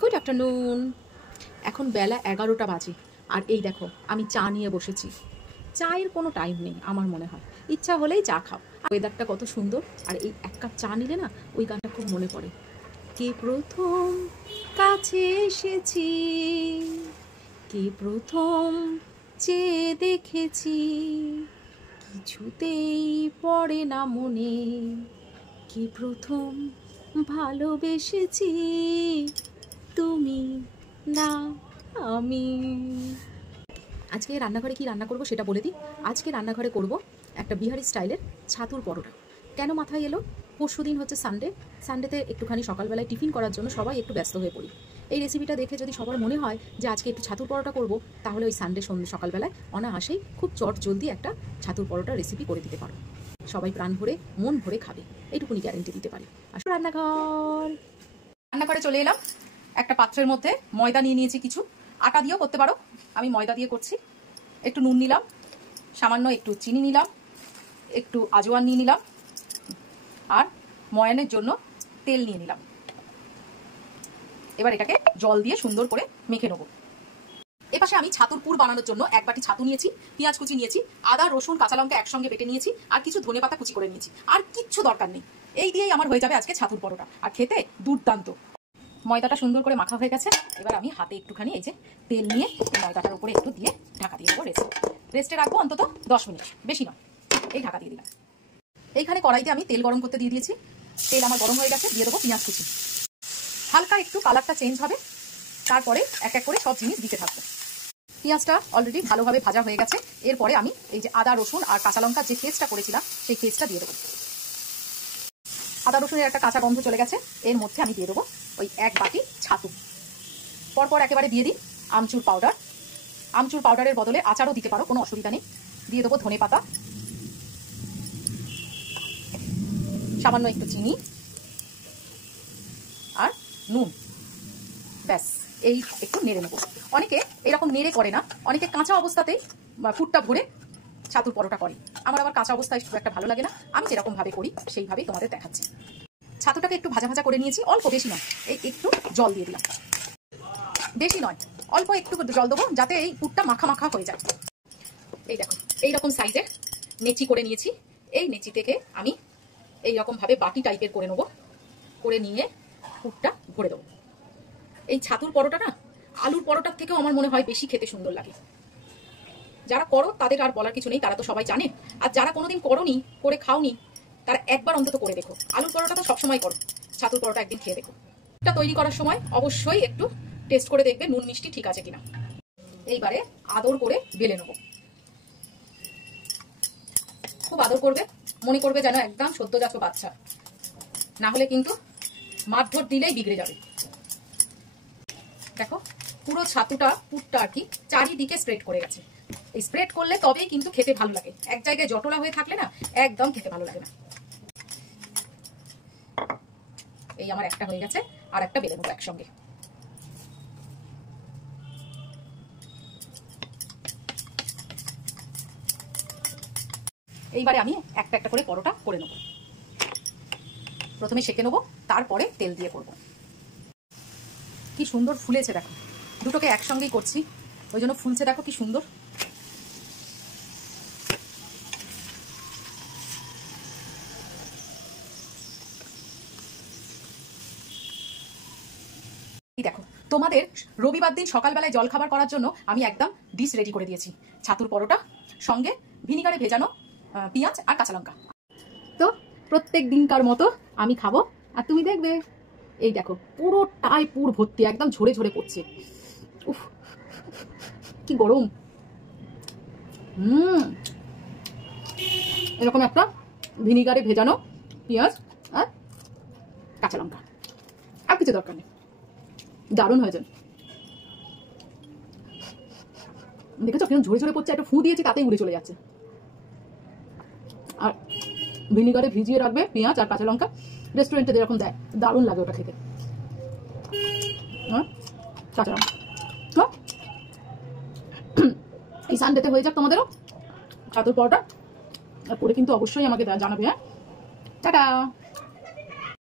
Good afternoon. এখন বেলা 11টা বাজে আর এই দেখো আমি চা নিয়ে বসেছি। চায়ের কোনো টাইম নেই আমার মনে হয়, ইচ্ছা হলেই চা খাও। ওয়েদারটা কত সুন্দর আর এই এক কাপ চা নিলে না ওই গানটা খুব মনে পড়ে। কে প্রথম কাছে এসেছি, কে প্রথম চেয়ে দেখেছি, কিছুতেই পড়ে না মনে, কে প্রথম ভালোবেসেছি, তুমি না আমি। আজকে রান্নাঘরে কি রান্না করব সেটা বলে দিই। আজকে রান্নাঘরে করব একটা বিহারি স্টাইলের ছাতুর পরোটা। কেন মাথায় এলো? পরশুদিন হচ্ছে সানডে। সানডেতে একটুখানি সকালবেলায় টিফিন করার জন্য সবাই একটু ব্যস্ত হয়ে পড়ি। এই রেসিপিটা দেখে যদি সবার মনে হয় যে আজকে একটু ছাতুর পরোটা করব, তাহলে ওই সানডে সকালবেলায় অনায়াসেই খুব চট জলদি একটা ছাতুর পরোটা রেসিপি করে দিতে পারো। সবাই প্রাণ ভরে মন ভরে খাবে, এইটুকুনি গ্যারেন্টি দিতে পারি। আসলে রান্নাঘরে চলে এলাম। একটা পাত্রের মধ্যে ময়দা নিয়ে নিয়েছি, কিছু আটা দিয়েও করতে পারো, আমি ময়দা দিয়ে করছি। একটু নুন নিলাম, সামান্য একটু চিনি নিলাম, একটু আজওয়ান নিয়ে নিলাম, আর ময়ানের জন্য তেল নিয়ে নিলাম। এবার এটাকে জল দিয়ে সুন্দর করে মেখে নেবো। এপাশে আমি ছাতুর পুর বানানোর জন্য এক বাটি ছাতু নিয়েছি, পেঁয়াজ কুচি নিয়েছি, আদা রসুন কাঁচা লঙ্কা একসঙ্গে বেটে নিয়েছি, আর কিছু ধনেপাতা কুচি করে নিয়েছি। আর কিচ্ছু দরকার নেই, এই দিয়েই আমার হয়ে যাবে আজকে ছাতুর পরোটা, আর খেতে দুর্দান্ত। ময়দাটা সুন্দর করে মাখা হয়ে গেছে। এবার আমি হাতে একটুখানি এই যে তেল নিয়ে ময়দাটার উপরে একটু দিয়ে ঢাকা দিয়ে দেবো। রেস্টে রাখবো অন্তত 10 মিনিট, বেশি নয়। এই ঢাকা দিয়ে দিলাম। এইখানে কড়াইতে আমি তেল গরম করতে দিয়ে দিয়েছি। তেল আমার গরম হয়ে গেছে, দিয়ে দেবো পেঁয়াজ কুচি। হালকা একটু কালারটা চেঞ্জ হবে, তারপরে এক এক করে সব জিনিস দিতে থাকবো। পেঁয়াজটা অলরেডি ভালোভাবে ভাজা হয়ে গেছে। এরপরে আমি এই যে আদা রসুন আর কাঁচা লঙ্কার যে পেস্টটা করেছিলাম সেই পেস্টটা দিয়ে দেবো। আদা রসুনের একটা কাঁচা গন্ধ চলে গেছে। এর মধ্যে আমি দিয়ে দেবো ওই এক বাটি ছাতু। পরপর একেবারে দিয়ে দিই আমচুর পাউডার। আমচুর পাউডারের বদলে আচারও দিতে পারো, কোনো অসুবিধা নেই। দিয়ে দেবো ধনে পাতা, সামান্য একটু চিনি আর নুন। ব্যাস, এই একটু নেড়ে নেবো। অনেকে এরকম নেড়ে করে না, অনেকে কাঁচা অবস্থাতেই ফুটটা ভরে ছাতুর পরোটা করে। আমার আবার কাঁচা অবস্থায় খুব একটা ভালো লাগে না। আমি যেরকম ভাবে করি সেইভাবেই তোমাদের দেখাচ্ছি। ছাতুটাকে একটু ভাজা ভাজা করে নিয়েছি, অল্প, বেশি নয়। এই একটু জল দিয়ে দিলাম, বেশি নয়, অল্প একটু জল দেবো যাতে এই পুরটা মাখা মাখা হয়ে যায়। এই দেখো এইরকম সাইজের নেচি করে নিয়েছি। এই নেচি থেকে আমি এইরকম ভাবে বাটি টাইপের করে নেবো, করে নিয়ে পুরটা ভরে দেবো। এই ছাতুর পরোটা না আলুর পরোটার থেকেও আমার মনে হয় বেশি খেতে সুন্দর লাগে। যারা করো তাদের আর বলার কিছু নেই, তারা তো সবাই জানে। আর যারা কোনোদিন করোনি, করে খাওনি, তারা একবার অন্তত করে দেখো। আলুর পরোটা তো সবসময় করো, ছাতুর পরোটা একদিন খেয়ে দেখো। এটা তৈরি করার সময় অবশ্যই একটু টেস্ট করে দেখবে নুন মিষ্টি ঠিক আছে কিনা। এইবারে আদর করে বেলে নেবো, খুব আদর করবে, মনে করবে যেন একদম সদ্যজাত বাচ্চা, না হলে কিন্তু মারধর দিলেই বিগড়ে যাবে। দেখো পুরো ছাতুটা পুরটা আর কি চারিদিকে স্প্রেড করে গেছে। এই স্প্রেড করলে তবেই কিন্তু খেতে ভালো লাগে, এক জায়গায় জটলা হয়ে থাকলে না একদম খেতে ভালো লাগে না। এই আমার একটা হয়ে গেছে, আর একটা বেলে নেবো একসঙ্গে। এইবারে আমি একটা একটা করে পরোটা করে নেবো। প্রথমে সেঁকে নেবো, তারপরে তেল দিয়ে করবো। কি সুন্দর ফুলেছে দেখো, দুটোকে একসঙ্গেই করছি ওই জন্য ফুলছে, দেখো কি সুন্দর। দেখো তোমাদের রবিবার দিন সকালবেলায় জলখাবার করার জন্য আমি একদম ডিশ রেডি করে দিয়েছি। ছাতুর পরোটা, সঙ্গে ভিনিগারে ভেজানো পেঁয়াজ আর কাঁচা লঙ্কা। তো প্রত্যেক দিনকার মতো আমি খাবো, আর তুমি দেখবে। এই দেখো পুরোটাই পুর ভর্তি, একদম ঝরে ঝরে পড়ছে। উফ কি গরম। এরকম একটা ভিনিগারে ভেজানো পেঁয়াজ আর কাঁচা লঙ্কা, আর কিছু দরকার নেই, দারুণ হয়েছে। দেখেছো কেমন ঝরে ঝরে পড়ছে, একটা ফু দিয়েছি তাতেই উড়ে চলে যাচ্ছে। আর ভিনিগারে ভিজিয়ে রাখবে পেঁয়াজ আর কাঁচা লঙ্কা, রেস্টুরেন্টে যেরকম দেয়, দারুণ লাগে ওটা খেতে। কাঁচা লঙ্কা এই সানডেতে হয়ে যাক তোমাদেরও ছাতুর পরোটা, আর পরে কিন্তু অবশ্যই আমাকে জানাবে। হ্যাঁ, টাটা।